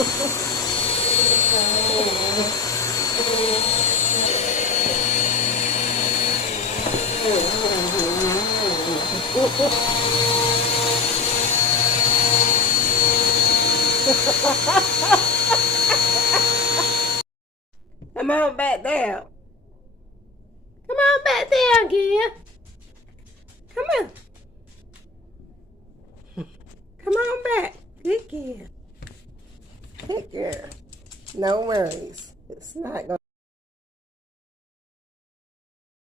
Come on back down. Come on back down, kid. Come on. Come on back. Good kid. Good girl. No worries. It's not going to